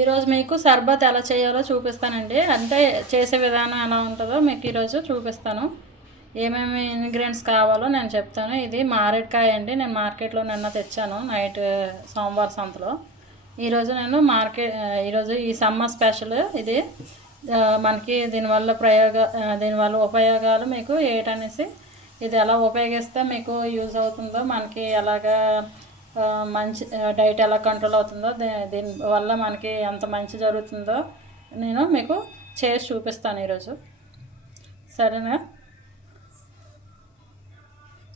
ఈరోజు మీకు సర్బత్ ఎలా చేయాలో చూపిస్తానండి. అంటే చేసే విధానం ఎలా ఉంటుందో మీకు ఈరోజు చూపిస్తాను. ఏమేమి ఇంగ్రీడియంట్స్ కావాలో నేను చెప్తాను. ఇది మారేడుకాయ అండి. నేను మార్కెట్లో నిన్న తెచ్చాను నైట్ సోమవారం సంతలో. ఈరోజు ఈ సమ్మర్ స్పెషల్ ఇది. మనకి దీనివల్ల ఉపయోగాలు మీకు ఏటనేసి, ఇది ఎలా ఉపయోగిస్తే మీకు యూజ్ అవుతుందో, మనకి ఎలాగా మంచి డైట్ ఎలా కంట్రోల్ అవుతుందో, దీనివల్ల మనకి ఎంత మంచి జరుగుతుందో నేను మీకు చేసి చూపిస్తాను ఈరోజు. సరేనా?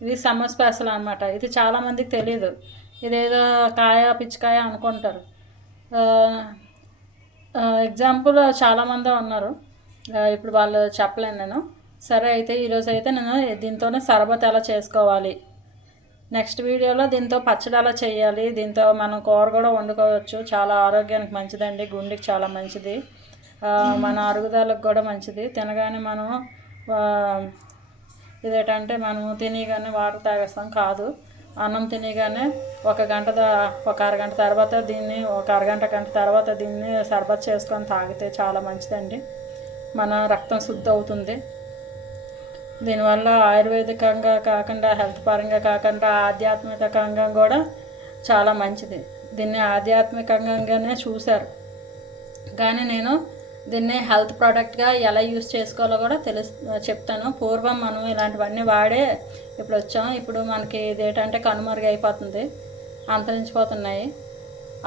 ఇది సమ్మర్ స్పెషల్ అనమాట. ఇది చాలామందికి తెలియదు. ఇదేదో పిచ్చికాయ అనుకుంటారు. ఎగ్జాంపుల్ చాలామంది ఉన్నారు, ఇప్పుడు వాళ్ళు చెప్పలేను నేను. సరే, అయితే ఈరోజు అయితే నేను దీంతోనే సర్బత్ ఎలా చేసుకోవాలి, నెక్స్ట్ వీడియోలో దీంతో పచ్చడి ఎలా చేయాలి, దీంతో మనం కూర కూడా వండుకోవచ్చు. చాలా ఆరోగ్యానికి మంచిదండి, గుండెకి చాలా మంచిది, మన అరుగుదలకు కూడా మంచిది. తినగానే మనం ఇదేంటంటే మనం తినగానే వాటర్ తాగేస్తాం కాదు. అన్నం తినగానే ఒక అరగంట తర్వాత గంట తర్వాత దీన్ని సర్బత్ చేసుకొని తాగితే చాలా మంచిదండి. మన రక్తం శుద్ధి అవుతుంది. దీనివల్ల ఆయుర్వేదికంగా కాకుండా, హెల్త్ పరంగా కాకుండా, ఆధ్యాత్మికంగా కూడా చాలా మంచిది. దీన్ని ఆధ్యాత్మికంగానే చూశారు, కానీ నేను దీన్ని హెల్త్ ప్రోడక్ట్గా ఎలా యూస్ చేసుకోవాలో కూడా చెప్తాను. పూర్వం మనం ఇలాంటివన్నీ వాడే ఇప్పుడు వచ్చాం. ఇప్పుడు మనకి ఇదేంటంటే కనుమరుగైపోతుంది, అంతరించిపోతున్నాయి.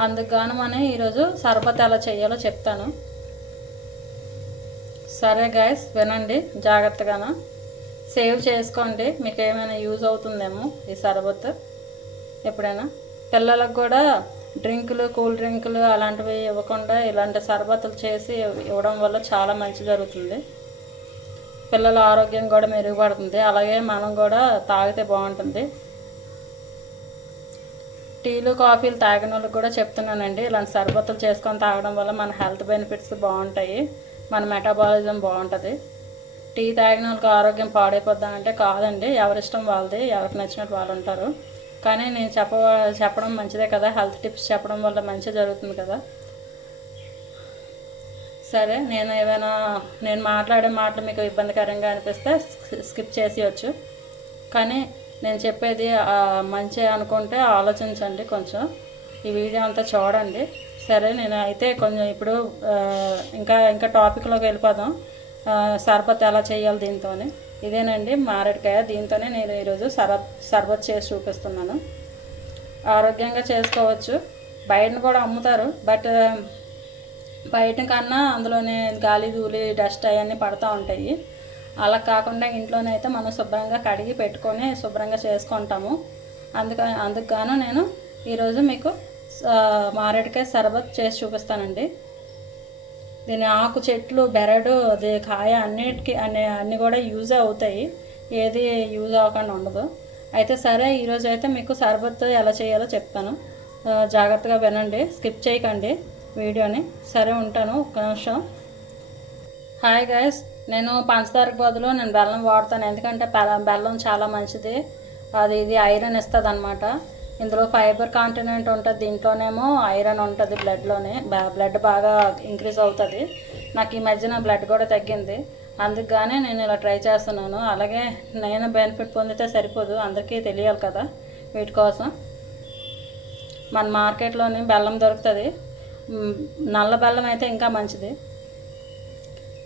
అందుకు గాను మనం ఈరోజు సర్బత్ ఎలా చేయాలో చెప్తాను. సరే గైస్, వినండి జాగ్రత్తగాను. సేవ్ చేసుకోండి, మీకు ఏమైనా యూజ్ అవుతుందేమో ఈ సర్బత్. ఎప్పుడైనా పిల్లలకు కూడా కూల్ డ్రింకులు అలాంటివి ఇవ్వకుండా ఇలాంటి సర్బత్తులు చేసి ఇవ్వడం వల్ల చాలా మంచి జరుగుతుంది. పిల్లల ఆరోగ్యం కూడా మెరుగుపడుతుంది. అలాగే మనం కూడా తాగితే బాగుంటుంది. టీలు కాఫీలు తాగిన వాళ్ళకి కూడా చెప్తున్నానండి, ఇలాంటి సర్బత్తులు చేసుకొని తాగడం వల్ల మన హెల్త్ బెనిఫిట్స్ బాగుంటాయి, మన మెటాబాలిజం బాగుంటుంది. టీ తాగిన వాళ్ళకి ఆరోగ్యం పాడైపోద్దామంటే కాదండి, ఎవరిష్టం వాళ్ళది, ఎవరికి నచ్చినట్టు వాళ్ళు ఉంటారు. కానీ నేను చెప్పడం మంచిదే కదా, హెల్త్ టిప్స్ చెప్పడం వల్ల మంచి జరుగుతుంది కదా. సరే, నేను మాట్లాడే మాటలు మీకు ఇబ్బందికరంగా అనిపిస్తే స్కిప్ చేసేయచ్చు. కానీ నేను చెప్పేది మంచి అనుకుంటే ఆలోచించండి, కొంచెం ఈ వీడియో అంతా చూడండి. సరే, నేను అయితే కొంచెం ఇప్పుడు ఇంకా టాపిక్లోకి వెళ్ళిపోదాం. సర్బత్ ఎలా చేయాలి దీంతోనే. ఇదేనండి మారేడుకాయ. దీంతోనే నేను ఈరోజు సర్బత్ చేసి చూపిస్తున్నాను. ఆరోగ్యంగా చేసుకోవచ్చు. బయటను కూడా అమ్ముతారు, బట్ బయట కన్నా అందులోనే గాలి ధూళి డస్ట్ అవన్నీ పడుతూ ఉంటాయి. అలా కాకుండా ఇంట్లోనైతే మనం శుభ్రంగా కడిగి పెట్టుకొని శుభ్రంగా చేసుకుంటాము. అందుకు గాను నేను ఈరోజు మీకు మారేడుకాయ సర్బత్ చేసి చూపిస్తానండి. దీని ఆకు, చెట్లు, బెరడు, అది కాయ అన్నీ కూడా యూజ్ అవుతాయి, ఏది యూజ్ అవ్వకుండా ఉండదు. అయితే సరే, ఈరోజు అయితే మీకు సర్బత్ ఎలా చేయాలో చెప్తాను. జాగ్రత్తగా వినండి, స్కిప్ చేయకండి వీడియోని. సరే, ఉంటాను ఒక్క నిమిషం. హాయ్ గైస్, నేను పంచదారకు బదులు నేను బెల్లం వాడతాను. ఎందుకంటే బెల్లం చాలా మంచిది, ఇది ఐరన్ ఇస్తుంది అన్నమాట. ఇందులో ఫైబర్ కాంటెంట్ ఉంటుంది, దీంట్లోనేమో ఐరన్ ఉంటుంది. బ్లడ్ బాగా ఇంక్రీజ్ అవుతుంది. నాకు ఈ మధ్యన బ్లడ్ కూడా తగ్గింది, అందుకుగానే నేను ఇలా ట్రై చేస్తున్నాను. అలాగే నేను బెనిఫిట్ పొందితే సరిపోదు, అందరికీ తెలియాలి కదా. వీటి కోసం మన మార్కెట్లోని బెల్లం దొరుకుతుంది. నల్ల బెల్లం అయితే ఇంకా మంచిది.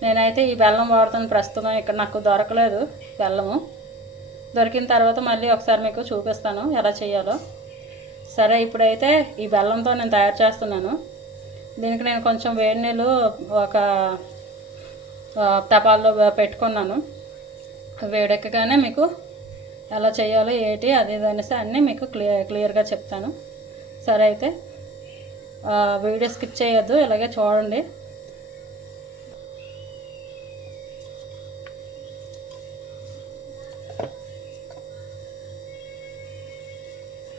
నేనైతే ఈ బెల్లం వాడుతాను ప్రస్తుతం. ఇక్కడ నాకు దొరకలేదు బెల్లము. దొరికిన తర్వాత మళ్ళీ ఒకసారి మీకు చూపిస్తాను ఎలా చేయాలో. సరే, ఇప్పుడైతే ఈ బెల్లంతో నేను తయారు చేస్తున్నాను. దీనికి నేను కొంచెం వేడి నీళ్ళు ఒక తపాల్లో పెట్టుకున్నాను. వేడెక్కగానే మీకు ఎలా చేయాలో అది అనేసి అన్నీ మీకు క్లియర్గా చెప్తాను. సరే, అయితే వీడియో స్కిప్ చేయొద్దు, ఇలాగే చూడండి.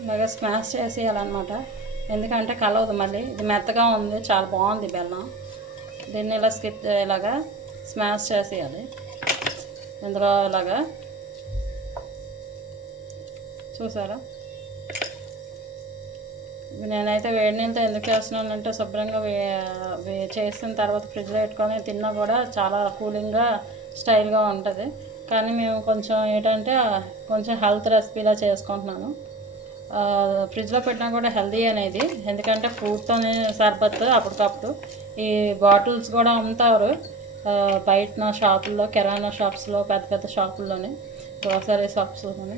ఇలాగా స్మాష్ చేసేయాలన్నమాట, ఎందుకంటే కలవదు మళ్ళీ. ఇది మెత్తగా ఉంది, చాలా బాగుంది బెల్లం. దీన్ని ఇలాగా స్మాష్ చేసేయాలి. ఇందులో ఇలాగా చూసారా, నేనైతే వేడి నీళ్ళతో ఎందుకు చేస్తున్నానంటే శుభ్రంగా చేసిన తర్వాత ఫ్రిడ్జ్లో పెట్టుకొని తిన్నా కూడా చాలా కూలింగ్గా స్టైల్గా ఉంటుంది. కానీ మేము కొంచెం ఏంటంటే కొంచెం హెల్త్ రెసిపీలా చేసుకుంటున్నాను. ఫ్రిడ్జ్లో పెట్టినా కూడా హెల్తీ అనేది, ఎందుకంటే ఫ్రూట్తోనే సర్బత్ అప్పటికప్పుడు. ఈ బాటిల్స్ కూడా అమ్ముతారు బయట షాపుల్లో, కిరాణా షాప్స్లో, పెద్ద పెద్ద షాపుల్లోనే, గ్రోసరీ షాప్స్లోనే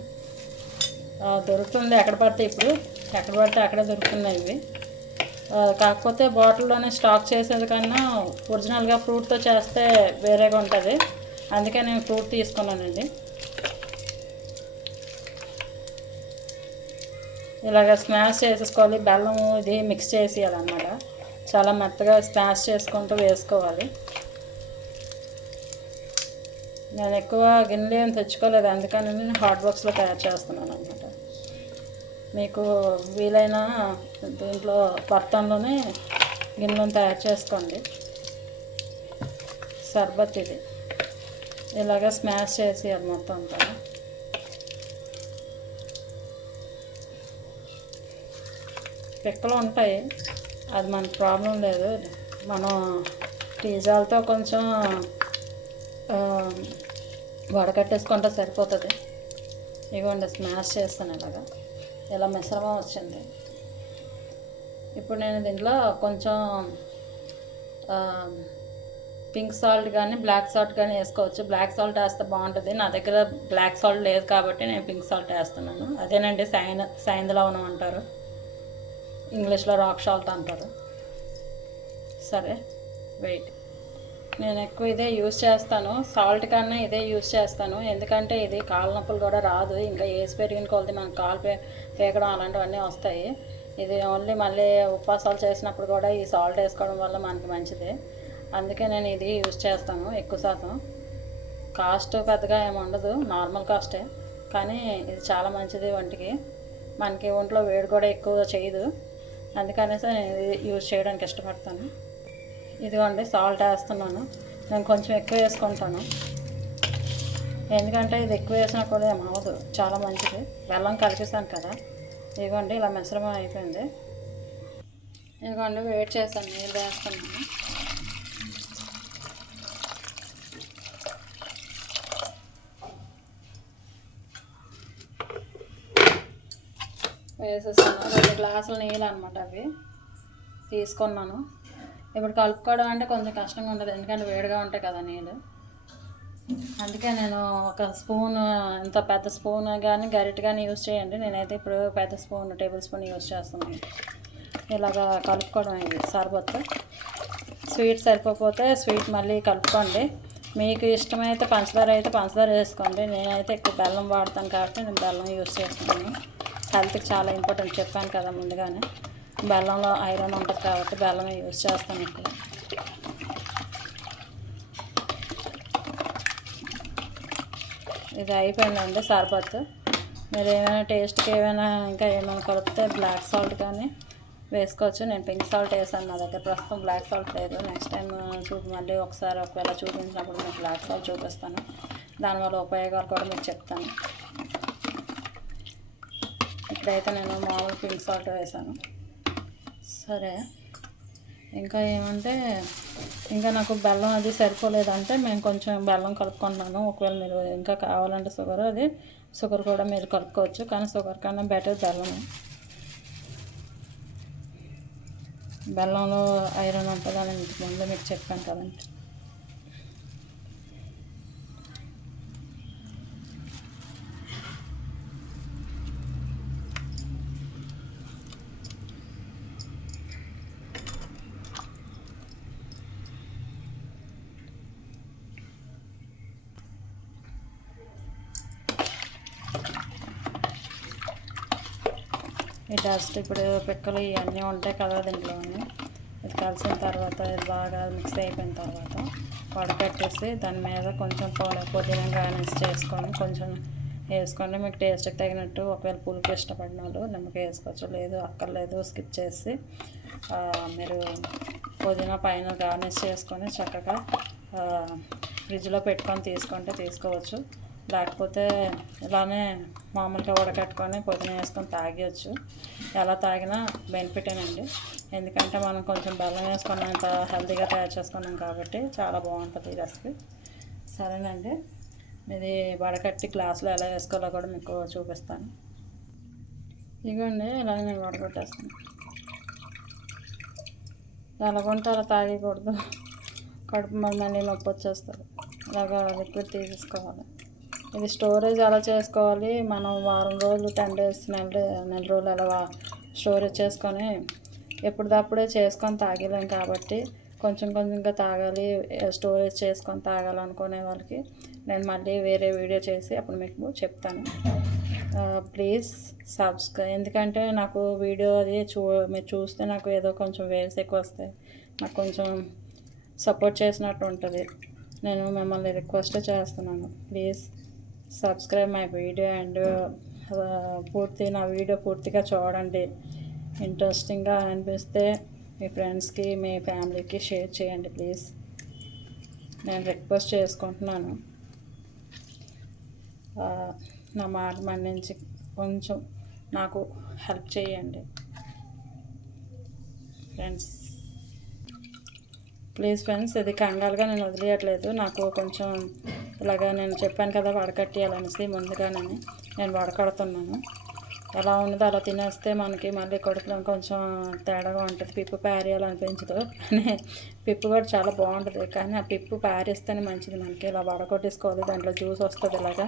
దొరుకుతుంది. ఎక్కడ పడితే అక్కడే దొరుకుతున్నాయి ఇవి. కాకపోతే బాటిల్లోనే స్టాక్ చేసేది కన్నా ఒరిజినల్గా ఫ్రూట్తో చేస్తే వేరేగా ఉంటుంది. అందుకే నేను ఫ్రూట్ తీసుకున్నానండి. ఇలాగ స్మాష్ చేసేసుకోవాలి. బెల్లం ఇది మిక్స్ చేసేయాలన్నమాట. చాలా మెత్తగా స్మాష్ చేసుకుంటూ వేసుకోవాలి. నేను ఎక్కువ గిన్నెలు ఏం తెచ్చుకోలేదు, అందుకని నేను హాట్ బాక్స్లో తయారు చేస్తున్నాను అనమాట. మీకు వీలైన దీంట్లో బర్తన్లోనే గిన్నెలను తయారు చేసుకోండి. సర్బత్ ఇది ఇలాగ స్మాష్ చేసేయాలి మొత్తం అంతా. పిక్కలు ఉంటాయి, అది మనకు ప్రాబ్లం లేదు. మనం పిజ్జాలతో కొంచెం వడకట్టేసుకుంటే సరిపోతుంది. ఇవ్వండి, స్మాష్ చేస్తాను ఇలాగా. ఇలా మిశ్రమం వచ్చింది. ఇప్పుడు నేను దీంట్లో కొంచెం పింక్ సాల్ట్ కానీ బ్లాక్ సాల్ట్ కానీ వేసుకోవచ్చు. బ్లాక్ సాల్ట్ వేస్తే బాగుంటుంది. నా దగ్గర బ్లాక్ సాల్ట్ లేదు కాబట్టి నేను పింక్ సాల్ట్ వేస్తున్నాను. అదేనండి సైంధ లవణం అంటారు, ఇంగ్లీష్లో రాక్ సాల్ట్ అంటారు. సరే, వెయిట్. నేను ఎక్కువ ఇదే యూజ్ చేస్తాను, సాల్ట్ కన్నా ఇదే యూజ్ చేస్తాను. ఎందుకంటే ఇది కాళ్ళ నొప్పులు కూడా రాదు. ఇంకా ఏజ్ పెరిగిన కొలది మనకు కాలు పేకడం అలాంటివన్నీ వస్తాయి. ఇది ఓన్లీ మళ్ళీ ఉపవాసాలు చేసినప్పుడు కూడా ఈ సాల్ట్ వేసుకోవడం వల్ల మనకి మంచిది. అందుకే నేను ఇది యూజ్ చేస్తాను ఎక్కువ శాతం. కాస్ట్ పెద్దగా ఏమి ఉండదు, నార్మల్ కాస్టే. కానీ ఇది చాలా మంచిది ఒంటికి. మనకి ఒంట్లో వేడి కూడా ఎక్కువ చేయదు. అందుకనేసి నేను ఇది యూజ్ చేయడానికి ఇష్టపడతాను. ఇదిగోండి, సాల్ట్ వేస్తున్నాను. నేను కొంచెం ఎక్కువ వేసుకుంటాను, ఎందుకంటే ఇది ఎక్కువ వేసినా కూడా ఏమవ్వదు, చాలా మంచిది. బెల్లం కలిపేసాను కదా. ఇదిగోండి, ఇలా మిశ్రమం అయిపోయింది. ఇదిగోండి, వేడి చేస్తాను, నీళ్ళు వేస్తున్నాను. వేసేస్తాను. 2 గ్లాసులు నీళ్ళు అనమాట అవి తీసుకున్నాను. ఇప్పుడు కలుపుకోవడం అంటే కొంచెం కష్టంగా ఉంటుంది, ఎందుకంటే వేడిగా ఉంటాయి కదా నీళ్ళు. అందుకే నేను ఒక స్పూన్, ఇంత పెద్ద స్పూన్ కానీ గరిటె కానీ యూజ్ చేయండి. నేనైతే ఇప్పుడు పెద్ద స్పూన్, టేబుల్ స్పూన్ యూజ్ చేస్తున్నాను. ఇలాగా కలుపుకోవడం ఇది సరిపోతే. స్వీట్ సరిపోతే స్వీట్ మళ్ళీ కలుపుకోండి. మీకు ఇష్టమైతే పంచదార అయితే పంచదార వేసుకోండి. నేనైతే ఎక్కువ బెల్లం వాడతాను కాబట్టి నేను బెల్లం యూజ్ చేస్తున్నాను. హెల్త్కి చాలా ఇంపార్టెంట్, చెప్పాను కదా ముందుగానే. బెల్లంలో ఐరన్ ఉంటుంది కాబట్టి బెల్లమే యూజ్ చేస్తాను ఎక్కువ. ఇది అయిపోయిందండి సర్బత్. మీరు ఏమైనా టేస్ట్కి ఏమైనా ఇంకా ఏమైనా కలిపితే బ్లాక్ సాల్ట్ కానీ వేసుకోవచ్చు. నేను పింక్ సాల్ట్ వేసాను, నా దగ్గర ప్రస్తుతం బ్లాక్ సాల్ట్ లేదు. నెక్స్ట్ టైం మళ్ళీ ఒకసారి ఒకవేళ చూపించినప్పుడు మీకు బ్లాక్ సాల్ట్ చూపిస్తాను. దానివల్ల ఉపయోగాలు కూడా మీకు చెప్తాను. ఇప్పుడైతే నేను మామూలు పింక్ సాల్ట్ వేసాను. సరే, ఇంకా ఏమంటే ఇంకా నాకు బెల్లం అది సరిపోలేదంటే మేము కొంచెం బెల్లం కలుపుకుంటున్నాను. ఒకవేళ మీరు ఇంకా కావాలంటే షుగర్ కూడా మీరు కలుపుకోవచ్చు. కానీ షుగర్ కన్నా బెటర్ బెల్లం. బెల్లంలో ఐరన్ ఉంటుందని ఇంతకు ముందు మీకు చెప్పాను కదండి. ఈ డస్ట్ ఇప్పుడు పిక్కలు ఇవన్నీ ఉంటాయి కదా దీంట్లోని, ఇది కలిసిన తర్వాత ఇది బాగా మిక్స్ అయిపోయిన తర్వాత వడకట్టేసి దాని మీద కొంచెం పుదీనా గార్నిష్ చేసుకొని కొంచెం వేసుకోండి. మీకు టేస్ట్కి తగినట్టు ఒకవేళ పులుపు ఇష్టపడిన వాళ్ళు నిమ్మకాయ వేసుకోవచ్చు, లేదు అక్కర్లేదు స్కిప్ చేసి మీరు పుదీనా పైన గార్నిష్ చేసుకొని చక్కగా ఫ్రిడ్జ్లో పెట్టుకొని తీసుకోవచ్చు. లేకపోతే ఇలానే మామూలుగా ఉడకట్టుకొని పొద్దున వేసుకొని తాగేయచ్చు. ఎలా తాగినా బెనిఫిటేనండి. ఎందుకంటే మనం కొంచెం బెల్లం వేసుకున్నంత హెల్తీగా తయారు చేసుకున్నాం కాబట్టి చాలా బాగుంటుంది ఈ రెసిపీ. సరేనండి, ఇది వడకట్టి గ్లాసులో ఎలా వేసుకోవాలో కూడా మీకు చూపిస్తాను. ఇదిగోండి, ఇలా నేను వడగొట్టేస్తాను. ఎలాగొంటే అలా తాగకూడదు, కడుపు మళ్ళీ నొప్పి వచ్చేస్తుంది. ఇలాగా లిక్విడ్ తీసుకోవాలి. ఇది స్టోరేజ్ ఎలా చేసుకోవాలి, మనం వారం రోజులు 10 days నెల రోజులు అలా స్టోరేజ్ చేసుకొని ఎప్పటిదప్పుడే చేసుకొని తాగలేం కాబట్టి కొంచెం కొంచెంగా తాగాలి, స్టోరేజ్ చేసుకొని తాగాలనుకునే వాళ్ళకి నేను మళ్ళీ వేరే వీడియో చేసి అప్పుడు మీకు చెప్తాను. Please subscribe. ఎందుకంటే నాకు వీడియో అది మీరు చూస్తే నాకు ఏదో కొంచెం వేవ్స్ ఎక్కువ వస్తాయి, నాకు కొంచెం సపోర్ట్ చేసినట్టు ఉంటుంది. నేను మిమ్మల్ని రిక్వెస్ట్ చేస్తున్నాను, please subscribe my video and నా వీడియో పూర్తిగా చూడండి. ఇంట్రెస్టింగ్గా అనిపిస్తే మీ ఫ్రెండ్స్కి మీ ఫ్యామిలీకి షేర్ చేయండి ప్లీజ్. నేను రిక్వెస్ట్ చేసుకుంటున్నాను. నా మాట మన్నించి కొంచెం నాకు హెల్ప్ చేయండి ఫ్రెండ్స్, ప్లీజ్ ఫ్రెండ్స్. ఇది కంగారుగా నేను వదిలేయట్లేదు. నాకు కొంచెం ఇలాగా నేను చెప్పాను కదా వడకట్టేయాలనేసి, ముందుగానే నేను వడకడుతున్నాను. ఎలా ఉన్నదో అలా తినేస్తే మనకి మళ్ళీ కడుపులో కొంచెం తేడాగా ఉంటుంది. పిప్పు పారేయాలనిపించదు, కానీ పిప్పు కూడా చాలా బాగుంటుంది. కానీ ఆ పిప్పు పారేస్తేనే మంచిది మనకి. ఇలా వడకొట్టేసుకోవాలి, దాంట్లో జ్యూస్ వస్తుంది. ఇలాగా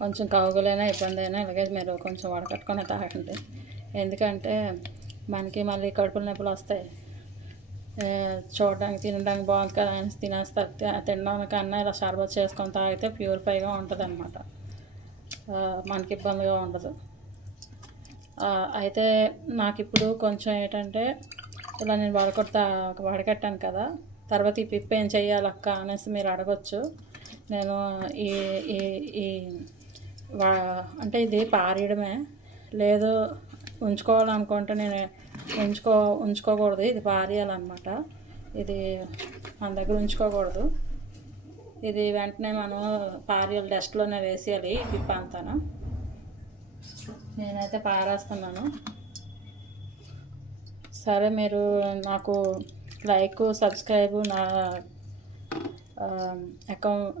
కొంచెం కౌగులైనా ఇబ్బంది అయినా ఇలాగే మీరు కొంచెం వడకట్టుకొని తాగండి. ఎందుకంటే మనకి మళ్ళీ కడుపుల నొప్పులు వస్తాయి. చూడడానికి తినడానికి బాగుంది కదా అని తినేస్తారు. తినడానికన్నా ఇలా షర్బత్ చేసుకొని తాగితే ప్యూరిఫైగా ఉంటుంది అన్నమాట, మనకి ఇబ్బందిగా ఉండదు. అయితే నాకు ఇప్పుడు కొంచెం ఏంటంటే ఇలా నేను వడకట్టాను కదా, తర్వాత ఈ పిప్పు ఏం చెయ్యాలక్క అనేసి మీరు అడగచ్చు. నేను ఈ ఈ అంటే ఇది పారేయడమే, లేదు ఉంచుకోవాలనుకుంటే నేను ఉంచుకోకూడదు, ఇది పారేయాలన్నమాట. ఇది మన దగ్గర ఉంచుకోకూడదు, ఇది వెంటనే మనం పారేయాలి, డస్ట్లోనే వేసేయాలి ఈ పిప్ప అంతాను. నేనైతే పారేస్తున్నాను. సరే, మీరు నాకు లైక్ సబ్స్క్రైబ్ నా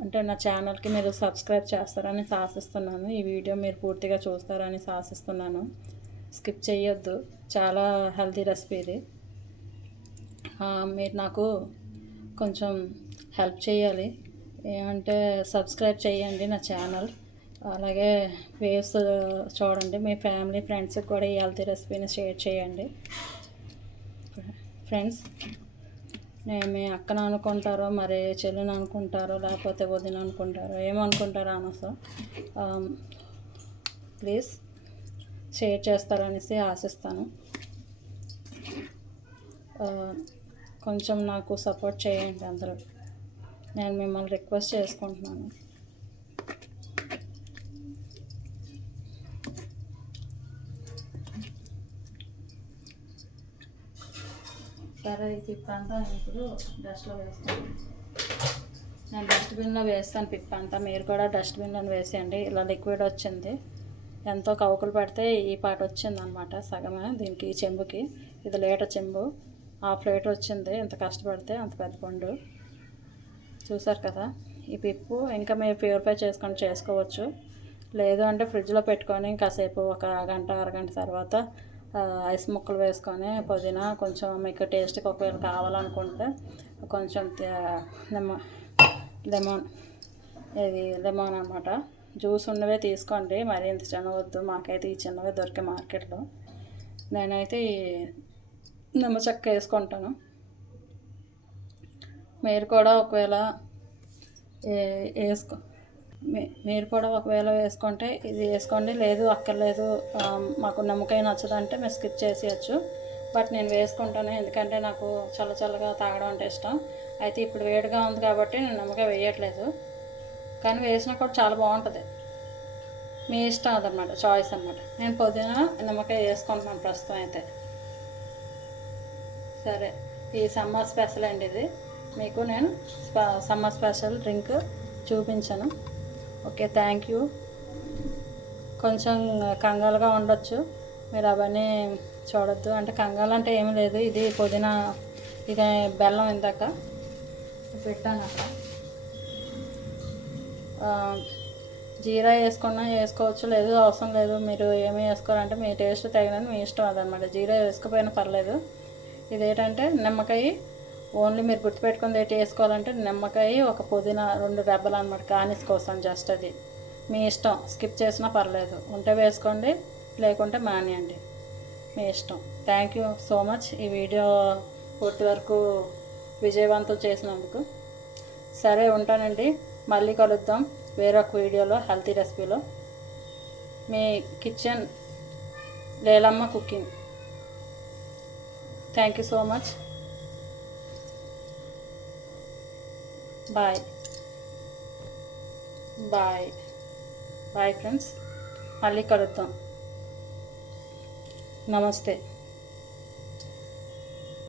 అంటే నా ఛానల్కి మీరు సబ్స్క్రైబ్ చేస్తారని ఆశిస్తున్నాను. ఈ వీడియో మీరు పూర్తిగా చూస్తారని ఆశిస్తున్నాను. స్కిప్ చేయొద్దు, చాలా హెల్తీ రెసిపీ ఇది. మీరు నాకు కొంచెం హెల్ప్ చేయాలి. ఏమంటే సబ్స్క్రైబ్ చేయండి నా ఛానల్, అలాగే వేవ్స్ చూడండి. మీ ఫ్యామిలీ ఫ్రెండ్స్కి కూడా ఈ హెల్తీ రెసిపీని షేర్ చేయండి ఫ్రెండ్స్. నేను మీ అక్కను అనుకుంటారో, మరి చెల్లిని అనుకుంటారో, లేకపోతే వదిన అనుకుంటారో, ఏమనుకుంటారో అనవసరం. ప్లీజ్ షేర్ చేస్తారనేసి ఆశిస్తాను. కొంచెం నాకు సపోర్ట్ చేయండి అందరూ, నేను మిమ్మల్ని రిక్వెస్ట్ చేసుకుంటున్నాను. సరే, ఈ పిప్ అంతా ఇప్పుడు డస్ట్లో వేస్తాను. నేను డస్ట్బిన్లో వేస్తాను పిప్ అంతా, మీరు కూడా డస్ట్బిన్లో వేసేయండి. ఇలా లిక్విడ్ వచ్చింది, ఎంతో కవుకులు పడితే ఈ పాట వచ్చింది అనమాట, సగమే దీనికి. ఈ చెంబుకి ఇది లీటర్ చెంబు, హాఫ్ లీటర్ వచ్చింది. ఎంత కష్టపడితే అంత పెద్ద పండు, చూసారు కదా. ఈ పిప్పు ఇంకా మీరు ప్యూరిఫై చేసుకొని చేసుకోవచ్చు, లేదు అంటే ఫ్రిడ్జ్లో పెట్టుకొని కాసేపు ఒక గంట అరగంట తర్వాత ఐస్ ముక్కలు వేసుకొని పుదీనా కొంచెం మీకు టేస్ట్కి ఒకవేళ కావాలనుకుంటే కొంచెం లెమన్ అనమాట జ్యూస్ ఉన్నవే తీసుకోండి, మరి ఇంత చిన్నవద్దు. మాకైతే ఈ చిన్నవే దొరికే మార్కెట్లో. నేనైతే ఈ నిమ్మ చెక్క వేసుకుంటాను. మీరు కూడా ఒకవేళ వేసుకుంటే ఇది వేసుకోండి, లేదు అక్కర్లేదు మాకు నిమ్మకాయ నచ్చదంటే మీరు స్కిప్ చేసేయచ్చు. బట్ నేను వేసుకుంటాను, ఎందుకంటే నాకు చల్లగా తాగడం అంటే ఇష్టం. అయితే ఇప్పుడు వేడిగా ఉంది కాబట్టి నేను నిమ్మకాయ వేయట్లేదు, కానీ వేసినా కూడా చాలా బాగుంటుంది. మీ ఇష్టం అదనమాట, చాయిస్ అనమాట. నేను పుదీనా నిమ్మకాయ వేసుకుంటున్నాను ప్రస్తుతం అయితే. సరే, ఈ సమ్మర్ స్పెషల్ అండి ఇది. మీకు నేను సమ్మర్ స్పెషల్ డ్రింక్ చూపించాను. Okay, thank you. కొంచెం కంగాలుగా ఉండొచ్చు, మీరు అవన్నీ చూడొద్దు. అంటే కంగాలు అంటే ఏమీ లేదు, ఇది పుదీనా, ఇది బెల్లం ఇందాక పెట్టాను అక్కడ. జీరా వేసుకున్నా వేసుకోవచ్చు, లేదు అవసరం లేదు. మీరు ఏమి వేసుకోవాలంటే మీ టేస్ట్ తగినది మీ ఇష్టం అదనమాట. జీరా వేసుకోపోయినా పర్లేదు. ఇదేంటంటే నిమ్మకాయ, ఓన్లీ మీరు గుర్తుపెట్టుకుని ఏంటి వేసుకోవాలంటే నిమ్మకాయ, ఒక పుదీనా 2 రెబ్బలు అనమాట, గార్నిష్ కోసం. జస్ట్ అది మీ ఇష్టం, స్కిప్ చేసినా పర్లేదు. ఉంటే వేసుకోండి, లేకుంటే మానేయండి, మీ ఇష్టం. థ్యాంక్ యూ సో మచ్ ఈ వీడియో పూర్తి వరకు విజయవంతం చేసినందుకు. సరే, ఉంటానండి. మళ్ళీ కలుద్దాం వేరొక వీడియోలో, హెల్తీ రెసిపీలో. మీ కిచెన్ లేలమ్మ cooking. Thank you so much. Bye bye bye friends, మళ్ళీ కలుద్దాం. నమస్తే.